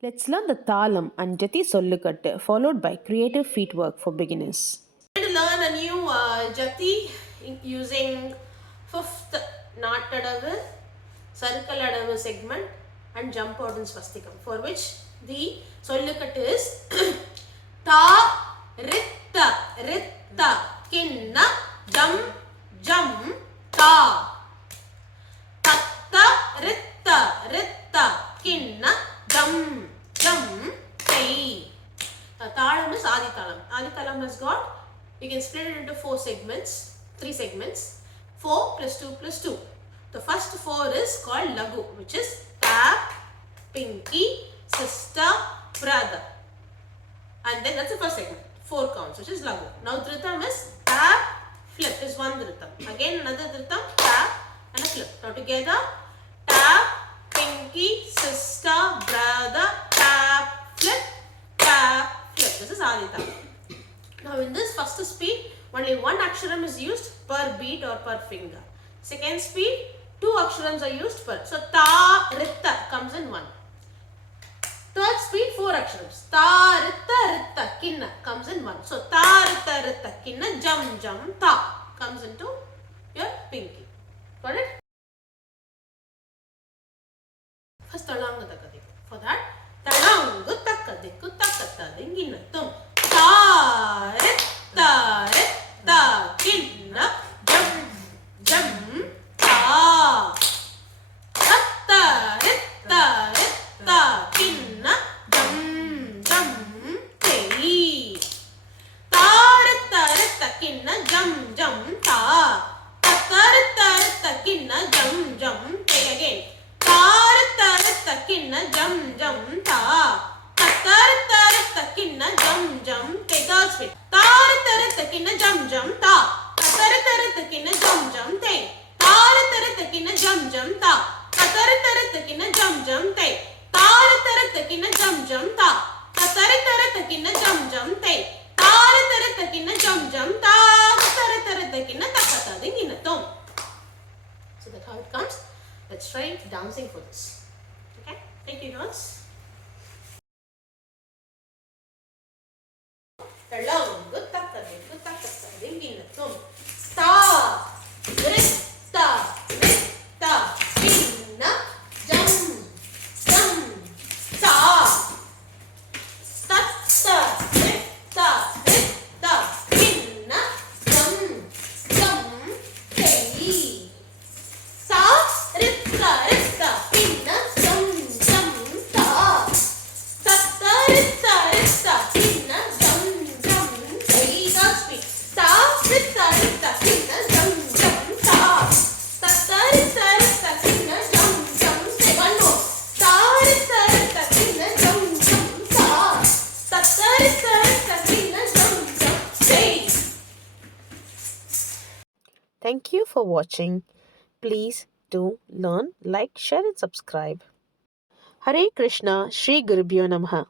Let's learn the Talam and Jathi Sollukattu, followed by creative feet work for beginners. We're going to learn a new Jathi using 5th Nattu Adavu, Circle Adavu segment and Jump Out in Swastikam, for which the Sollukattu is Ta, Ritha, Ritha, Kinna, Jum, Ta. Tatta, Ritha, Ritha, Kinna, Jum, Tay. Talam is Adi Talam. Adi Talam has got, you can split it into 3 segments. 4 plus 2 plus 2. The first 4 is called Lagu, which is tap, pinky, sister, brother. And then that's the first segment. 4 counts, which is Lagu. Now Dritham is tap, flip is one Dritham. Again another Dritham, tap and a flip. Now together, tap, pinky, sister, brother, tap, flip, tap, flip. This is Adi Talam. Now in this first speed, only one aksharam is used per beat or per finger. Second speed, 2 aksharams are used per. So ta, ritha comes in 1. Third speed, 4 aksharams. Ta, ritha, kinna comes in 1. So ta, ritha, kinna, jum, ta comes into your pinky. Got it? First talangu takadiku. For that, talangu takadiku takatadinginnatum. Ta, ritha, kinna, jum, ta. Tatta, ritha, kinna, jum, tay. Ta, ritha, kinna, jum, ta. Tatta, ritha, kinna, jum, tay again. Ta, ritha, kinna, jum, ta. Tatta, ritha, kinna, jum, tay. Third speed. Ta, ritha, kinna, jum, ta. Tatta, ritha, kinna, jum, tay. Ta, ritha, kinna, jum, ta. Tatta, ritha, kinna, jum, tay. Ta, ritha, kinna, jum, ta. Tatta, ritha, kinna, jum, tay. Ta, ritha, kinna, jum, ta. Tatta, ritha, kinna, takatadinginnatum. So that's how it comes. Let's try dancing for this. Okay? Thank you, girls. Talangu takadinginnatum. Ta, ritha, kinna, jum, ta. Tatta, ritha, kinna, jum, tay. Ta, ritha, kinna, jum, ta. Tatta, ritha, kinna, jum, tay. Third speed. Ta, ritha, kinna, jum, ta. Tatta, ritha, kinna, jum, tay. One more. Ta, ritha, kinna, jum, ta. Tatta, ritha, kinna, jum, tay. Thank you for watching. Please do learn, like, share, and subscribe. Hare Krishna, Shri Gurubyo Namaha.